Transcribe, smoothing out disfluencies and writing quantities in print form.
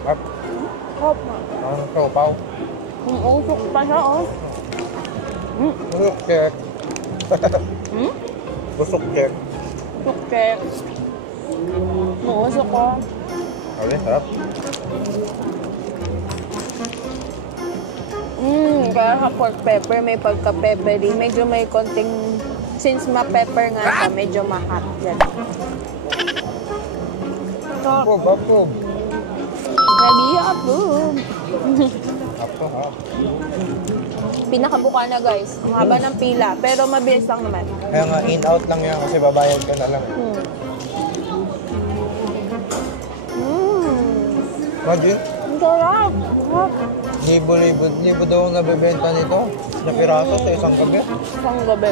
At, Hop. ang sopaw. Usok pa siya, oh. Busok check. Busok check. Sukek. Usok ko. Sabi, sarap. Kaya sa pork pepper, may pagka-peppery. Medyo may konting, since ma-pepper nga siya, medyo ma-hot yan. So, Approve. ready approve. Approve. Pinakabuka na guys. Ang haba ng pila. Pero mabilis lang naman. Kaya nga, in-out lang yan kasi babayad ka na lang. Imagine, Ang sarap. libo daw ang nabibenta nito. Na piraso sa isang gabi. Isang gabi.